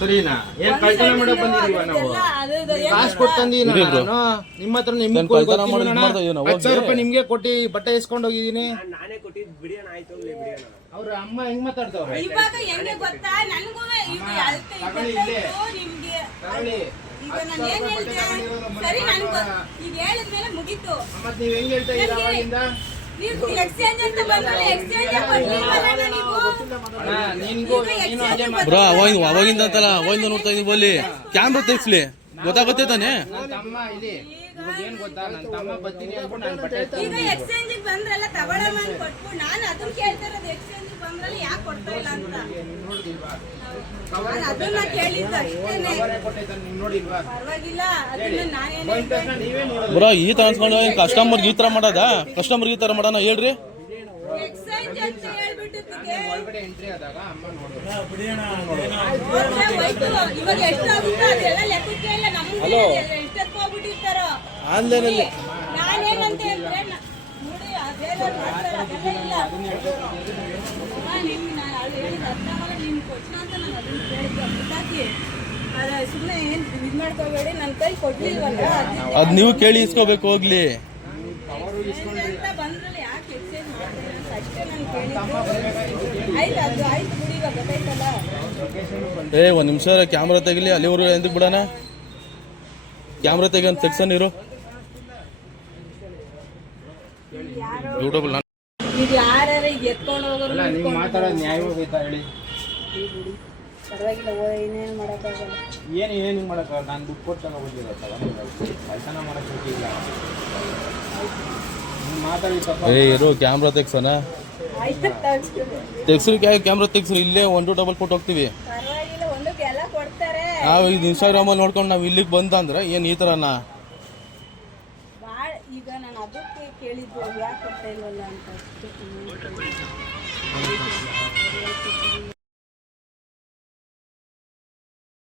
ಸರಿನಾ? ಏನ್ ಕಳ್ತನ ಮಾಡಕ್ ಬಂದಿದೀವ ನಾವು? ಕಾಸು ಕೊಟ್ಟು ತಂದೀನಿ ನಾನು ನಿಮ್ಮ ಹತ್ರ. ನಿಮ್ಗೆ 10,000 ರೂಪಾಯಿ ನಿಮ್ಗೆ ಕೊಟ್ಟು ಬಟ್ಟೆ ಇಸ್ಕೊಂಡು ಹೋಗಿದೀನಿ. ನಾನೇ ಕೊಟ್ಟಿದ್ದು ಬಿಡಿಯೋಣ. ಆಯ್ತು ಬಿಡಿಯೋಣ. ಅವ್ರ ಅಮ್ಮ ಹೆಂಗ್ ಮಾತಾಡ್ತವ್ರೆ ಇವಾಗ ಹೆಂಗೆ ಗೊತ್ತಾ? ನನಗೂ ಈಗ ನಿಮ್ಗೆ ಈಗ ನಾನು ಏನ್ ಹೇಳ್ದೆ ಸರಿ, ನನ್ಗೆ ಈಗ ಹೇಳಿದ್ಮೇಲೆ ಮುಗೀತು. ಮತ್ ನೀವ್ ಹೆಂಗ್ ಹೇಳ್ತಾ ಇದ್ದೀರಾ ಅವಾಗಿಂದ? ನೀವು ಎಕ್ಸ್ಚೇಂಜ್ ಅಂತ ಬಂದ್ರೆ ಎಕ್ಸ್ಚೇಂಜ್ ಕೊಡ್ಲಿಲ್ಲ ನೀವು. ಬ್ರೋ ಅವಾಗಿಂದ ಅಂತಲ್ಲ, ಅವಾಗಿಂದ ನೋಡ್ತಾ ಇದೀವಿ. ಅಲ್ಲಿ ಕ್ಯಾಮ್ರಾ ತೆಗ್ಸ್ಲಿ, ಗೊತ್ತಾಗುತ್ತೆ ತಾನೆ. ತಮ್ಮ ಇಲ್ಲಿ ಏನ್ ಗೊತ್ತಾ, ನನ್ನ ತಮ್ಮ ಬರ್ತೀನಿ ಅಂದ್ಬಿಟ್ಟು ನಾನು ಬಟ್ಟೆ ಈಗ ಎಕ್ಸ್ಚೇಂಜ್ ಬಂದ್ರಲ್ಲ ತಗೊಳಮ್ಮ ಅಂತ ಕೊಟ್ಬಿಟ್ಟು ನಾನು ಅದನ್ನ ಕೇಳ್ತಾ ಇರೋದು. ಎಕ್ಸ್ಚೇಂಜ್ ಬಂದ್ರಲ್ಲ ಯಾಕೆ ಕೊಡ್ತಾ ಇಲ್ಲ ಅಂತ ನಾನು ಅದನ್ನ ಕೇಳಿದ್ದು ಅಷ್ಟೇನೆ. ಪರವಾಗಿಲ್ಲ, ಅದನ್ನ ನಾನೇನು ಬ್ರೋ ಈ ತರ ಅನ್ಸ್ಕೊಂಡು ಕಸ್ಟಮರ್ಗೆ ಈ ತರ ಮಾಡೋದ? ಕಸ್ಟಮರ್ಗೆ ಈ ತರ ಮಾಡೋಣ ಹೇಳ್ರಿ. ಎಕ್ಸ್ಚೇಂಜ್ ಅಂತ ಹೇಳ್ಬಿಟ್ಟಿದ್ದಕ್ಕೆ ಒಳಗಡೆ ಎಂಟ್ರಿ ಆದಾಗ ಅಮ್ಮ ನೋಡು. ಇವಾಗ ಎಷ್ಟಾಗುತ್ತೋ ಅದೆಲ್ಲ ಲೆಕ್ಕಕ್ಕೆ ಇಲ್ಲ. ನಮ್ಗೆ ಎಷ್ಟಕ್ಕೆ ಹೋಗ್ಬಿಟ್ಟಿರ್ತಾರೋ ಆನ್ಲೈನಲ್ಲಿ. ನಾನೇನಂತ ಹೇಳಿದ್ರೆ ನೋಡಿ ಅದೇನೋ ಮಾಡ್ತಾರೆ, ಅದೆಲ್ಲ ಇಲ್ಲ. ಹೇಳಿದ ಅರ್ಥ ಆಗಲ್ಲ. ನಿಮ್ಗೆ ಕೊಟ್ಟಣ ಅಂತ ನಾನು ಅದನ್ನ ಕೇಳಿದ್ದೆ. ಗೊತ್ತಾಕಿ ಅದ ಸುಮ್ಮನೆ ಏನು ಇದು ಮಾಡ್ಕೋಬೇಡಿ. ನನ್ನ ಕೈ ಕೊಡ್ಲಿಲ್ವಲ್ಲ, ಅದ್ ನೀವು ಕೇಳಿ ಇಸ್ಕೋಬೇಕು ಹೋಗ್ಲಿ. ಅಂತ ಬಂದ್ರಲ್ಲಿ ಯಾಕೆ ಎಕ್ಸ್ಚೇಂಜ್ ಮಾಡ್ತಾರೆ ಅಂತ ಅಷ್ಟೇ ನಾನು ಕೇಳಿದ್ದು. ಆಯ್ತು, ಅದು ಆಯ್ತು ಬಿಡಿ. ಇವಾಗ ಗೊತ್ತಾಯ್ತಲ್ಲ. ಒಂದ್ ನಿಮಿಷ ಕ್ಯಾಮ್ರಾ ತೆಗಿಲಿ. ಅಲ್ಲಿವರೆಗೂ ಎಂದಕ್ಕೆ ಬಿಡೋಣ? ಕ್ಯಾಮ್ರಾ ತೆಗಿ ಅಂತ ಸೆಕ್ಷನ್ ಇರು ಯೂಟ್ಯೂಬ್. ಈಗ ಯಾರು ಈಗ ಎತ್ಕೊಂಡು ಹೋಗೋರು ನೀವು ಮಾತಾಡೋದು ನ್ಯಾಯವಾಗೈತಾ ಹೇಳಿ? ಪರವಾಗಿಲ್ಲ, ಇನ್ನೇನು ಮಾಡೋಕ್ಕಾಗಲ್ಲ. ಏನು ಮಾಡೋಕ್ಕಾಗಲ್ಲ. ನಾನು ದುಡ್ಡು ಕೊಟ್ಟು ತಗೊಂಡಿಲ್ಲ, ಕೆಲಸನ ಮಾಡಕ್ಕೆ ಹೋಗಿಲ್ಲ. ನೀವು ಮಾತಾಡಿ ತಪ್ಪ. ಇರು ಕ್ಯಾಮ್ರಾ ತೆಗ್ಸೋಣ. ಆಯ್ತು, ತೆಗ್ಸ್ರಿ ಕ್ಯಾಮ್ರಾ ತೆಗ್ಸ್ರಿ. ಇಲ್ಲೇ 1 to 2 ಕೊಟ್ಟು ಹೋಗ್ತೀವಿ. ಪರವಾಗಿಲ್ಲ, ಒಂದಕ್ಕೆ ಎಲ್ಲ ಕೊಡ್ತಾರೆ. ನಾವು ಇದು ಇನ್ಸ್ಟಾಗ್ರಾಮಲ್ಲಿ ನೋಡ್ಕೊಂಡು ನಾವು ಇಲ್ಲಿಗೆ ಬಂದಂದ್ರೆ ಏನು ಈ ಥರನಾ? ಭಾಳ ಈಗ ನಾನು ಅದಕ್ಕೆ ಕೇಳಿದ್ದು ಯಾಕೆ ಕೊಡ್ತಾ ಇಲ್ವಲ್ಲ ಅಂತ ಅಷ್ಟೇ.